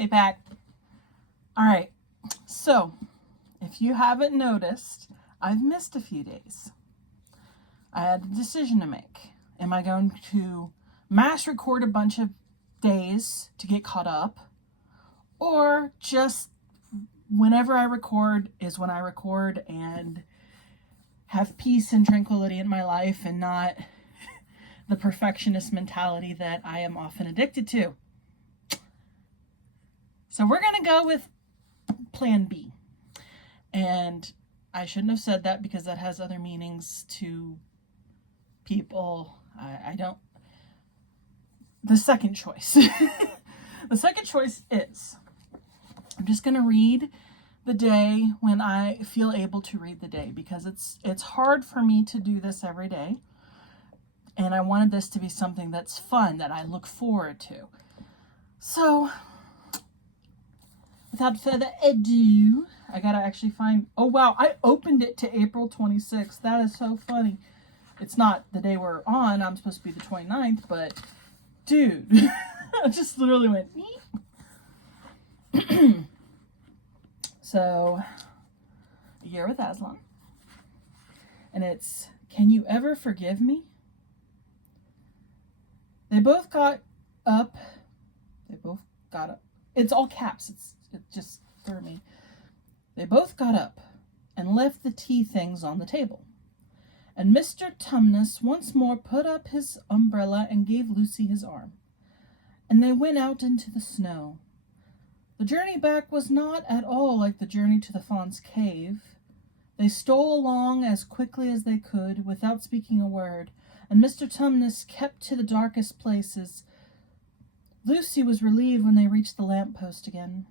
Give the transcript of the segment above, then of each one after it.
Hey, Pat. All right. So, if you haven't noticed, I've missed a few days. I had a decision to make. Am I going to mass record a bunch of days to get caught up? Or just whenever I record is when I record and have peace and tranquility in my life and not the perfectionist mentality that I am often addicted to. So we're going to go with plan B. And I shouldn't have said that because that has other meanings to people. I don't. The second choice. The second choice is, I'm just going to read the day when I feel able to read the day, because it's hard for me to do this every day. And I wanted this to be something that's fun, that I look forward to. So, without further ado, I gotta actually find, oh wow, I opened it to April 26th. That is so funny. It's not the day we're on, I'm supposed to be the 29th, but dude, I just literally went, So, A Year with Aslan. And it's, can you ever forgive me? They both got up. It's all caps. It just threw me. They both got up and left the tea things on the table. And Mr. Tumnus once more put up his umbrella and gave Lucy his arm. And they went out into the snow. The journey back was not at all like the journey to the Faun's cave. They stole along as quickly as they could, without speaking a word, and Mr. Tumnus kept to the darkest places. Lucy was relieved when they reached the lamp-post again.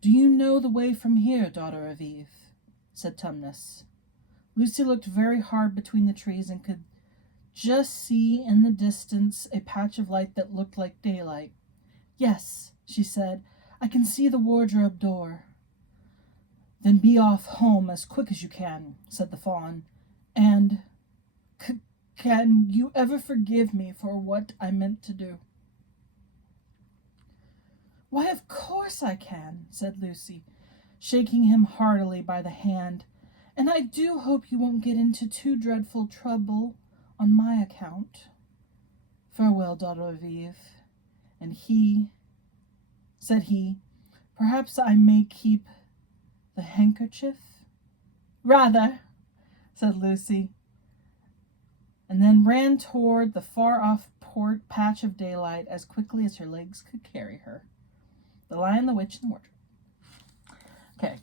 "Do you know the way from here, daughter of Eve?" said Tumnus. Lucy looked very hard between the trees and could just see in the distance a patch of light that looked like daylight. "Yes," she said, "I can see the wardrobe door." "Then be off home as quick as you can," said the Faun. "And can you ever forgive me for what I meant to do?" "Why, of course I can," said Lucy, shaking him heartily by the hand. "And I do hope you won't get into too dreadful trouble on my account. Farewell, daughter of Eve." And said he, "Perhaps I may keep the handkerchief?" "Rather," said Lucy, and then ran toward the far-off port patch of daylight as quickly as her legs could carry her. The Lion, the Witch, and the Wardrobe. Okay.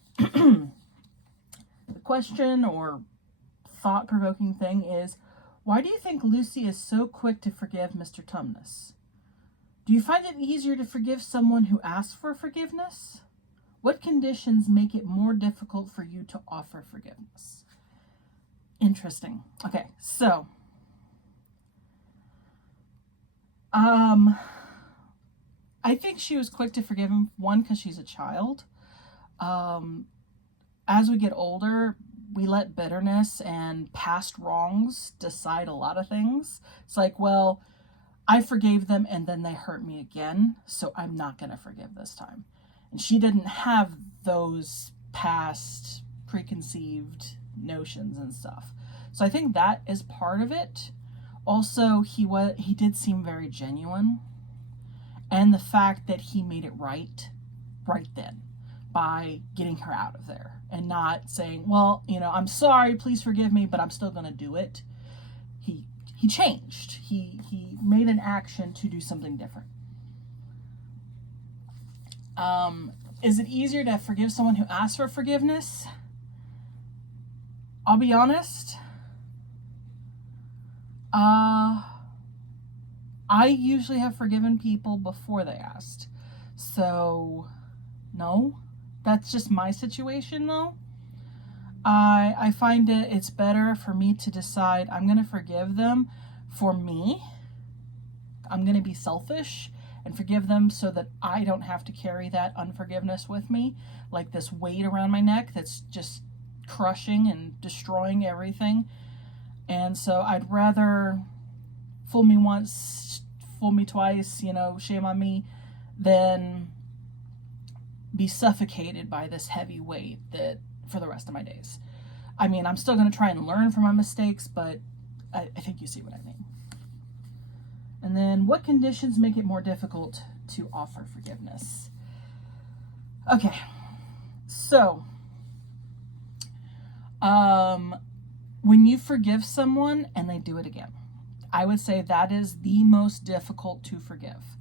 The question or thought-provoking thing is, why do you think Lucy is so quick to forgive Mr. Tumnus? Do you find it easier to forgive someone who asks for forgiveness? What conditions make it more difficult for you to offer forgiveness? Interesting. Okay, so I think she was quick to forgive him, one, because she's a child. As we get older, we let bitterness and past wrongs decide a lot of things. It's like, well, I forgave them and then they hurt me again, so I'm not going to forgive this time. And she didn't have those past preconceived notions and stuff. So I think that is part of it. Also, he did seem very genuine. And the fact that he made it right then by getting her out of there and not saying, well, I'm sorry, please forgive me, but I'm still going to do it. He changed. He made an action to do something different. Is it easier to forgive someone who asks for forgiveness? I'll be honest. I usually have forgiven people before they asked. So, no. That's just my situation, though. I find it's better for me to decide I'm going to forgive them for me. I'm going to be selfish and forgive them so that I don't have to carry that unforgiveness with me, like this weight around my neck that's just crushing and destroying everything. And so I'd rather fool me once, fool me twice, shame on me, than be suffocated by this heavy weight that for the rest of my days. I mean, I'm still going to try and learn from my mistakes, but I think you see what I mean. And then, what conditions make it more difficult to offer forgiveness? Okay, so when you forgive someone and they do it again, I would say that is the most difficult to forgive.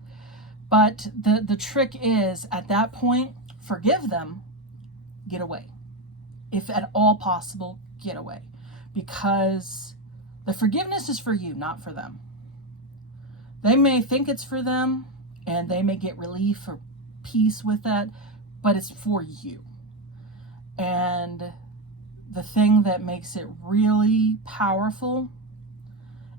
But the trick is, at that point, forgive them, get away. If at all possible, get away. Because the forgiveness is for you, not for them. They may think it's for them, and they may get relief or peace with that, but it's for you. And the thing that makes it really powerful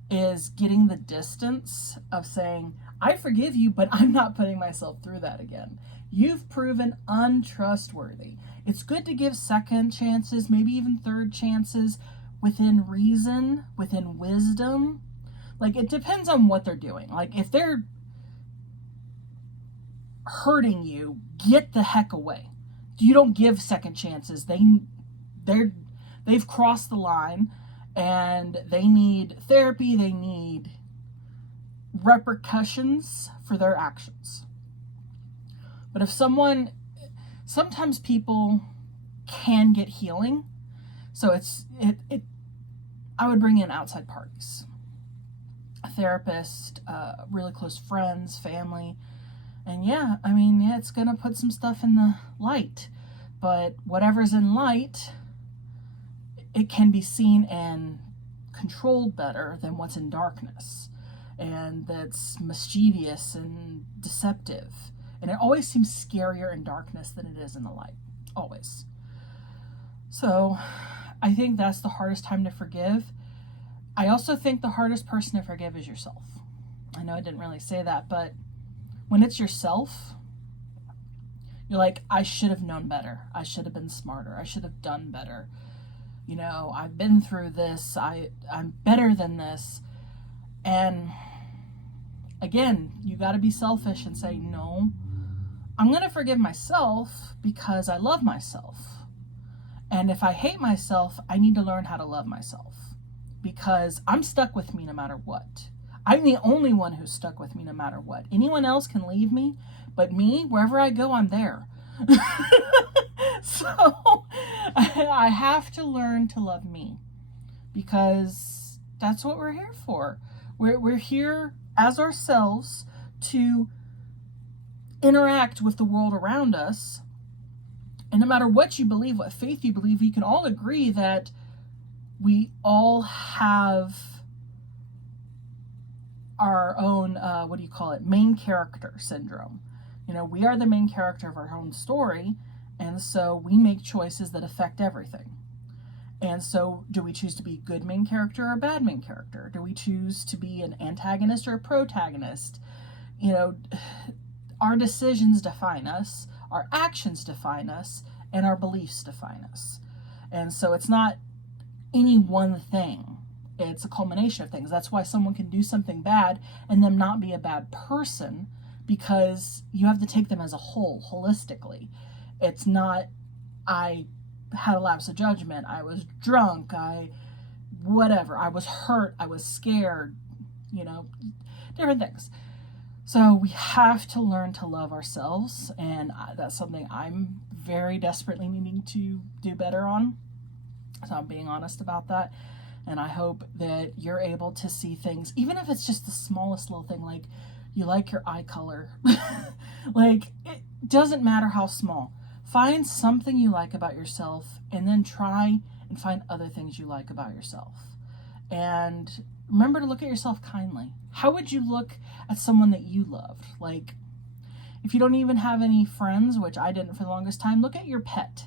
is getting the distance of saying, I forgive you, but I'm not putting myself through that again. You've proven untrustworthy. It's good to give second chances, maybe even third chances, within reason, within wisdom. Like, it depends on what they're doing. Like, if they're hurting you, get the heck away. You don't give second chances. They've crossed the line, and they need therapy. They need repercussions for their actions. But if sometimes people can get healing, so I would bring in outside parties, a therapist, really close friends, family, and it's gonna put some stuff in the light, but whatever's in light, it can be seen and controlled better than what's in darkness, and that's mischievous and deceptive. And it always seems scarier in darkness than it is in the light. Always. So I think that's the hardest time to forgive. I also think the hardest person to forgive is yourself. I know I didn't really say that, but when it's yourself, you're like, I should have known better. I should have been smarter. I should have done better. I've been through this. I'm better than this. And again, you got to be selfish and say, no, I'm going to forgive myself because I love myself. And if I hate myself, I need to learn how to love myself, because I'm stuck with me no matter what. I'm the only one who's stuck with me no matter what. Anyone else can leave me, but me, wherever I go, I'm there. So I have to learn to love me, because that's what we're here for. We're here as ourselves to interact with the world around us. And no matter what you believe, what faith you believe, we can all agree that we all have our own, main character syndrome. We are the main character of our own story, and so we make choices that affect everything. And so, do we choose to be a good main character or a bad main character? Do we choose to be an antagonist or a protagonist? Our decisions define us, our actions define us, and our beliefs define us. And so it's not any one thing. It's a culmination of things. That's why someone can do something bad and them not be a bad person, because you have to take them as a whole, holistically. It's not, I had a lapse of judgment, I was drunk, I was hurt, I was scared, different things. So we have to learn to love ourselves, and that's something I'm very desperately needing to do better on. So I'm being honest about that, and I hope that you're able to see things, even if it's just the smallest little thing, like you like your eye color. Like, it doesn't matter how small. Find something you like about yourself, and then try and find other things you like about yourself. And remember to look at yourself kindly. How would you look at someone that you loved? Like, if you don't even have any friends, which I didn't for the longest time, look at your pet.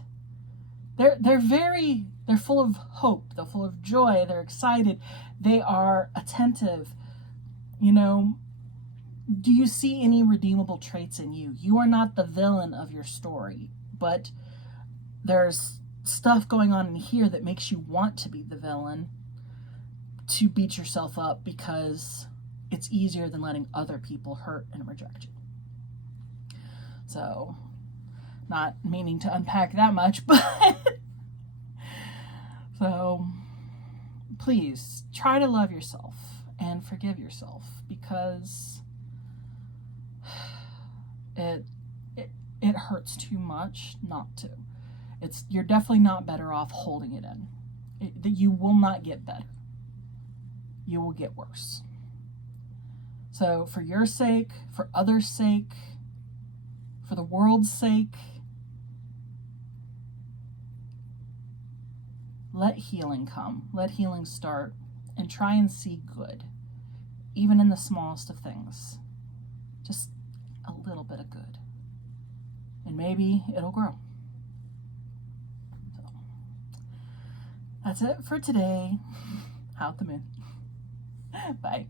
They're full of hope. They're full of joy. They're excited. They are attentive. Do you see any redeemable traits in you? You are not the villain of your story, but there's stuff going on in here that makes you want to be the villain, to beat yourself up, because it's easier than letting other people hurt and reject you. So, not meaning to unpack that much, but so please try to love yourself and forgive yourself, because it hurts too much not to. You're definitely not better off holding it in. You will not get better. You will get worse. So for your sake, for others' sake, for the world's sake, let healing come. Let healing start, and try and see good, even in the smallest of things. Just a little bit of good. And maybe it'll grow. So, that's it for today. Out the moon. Bye.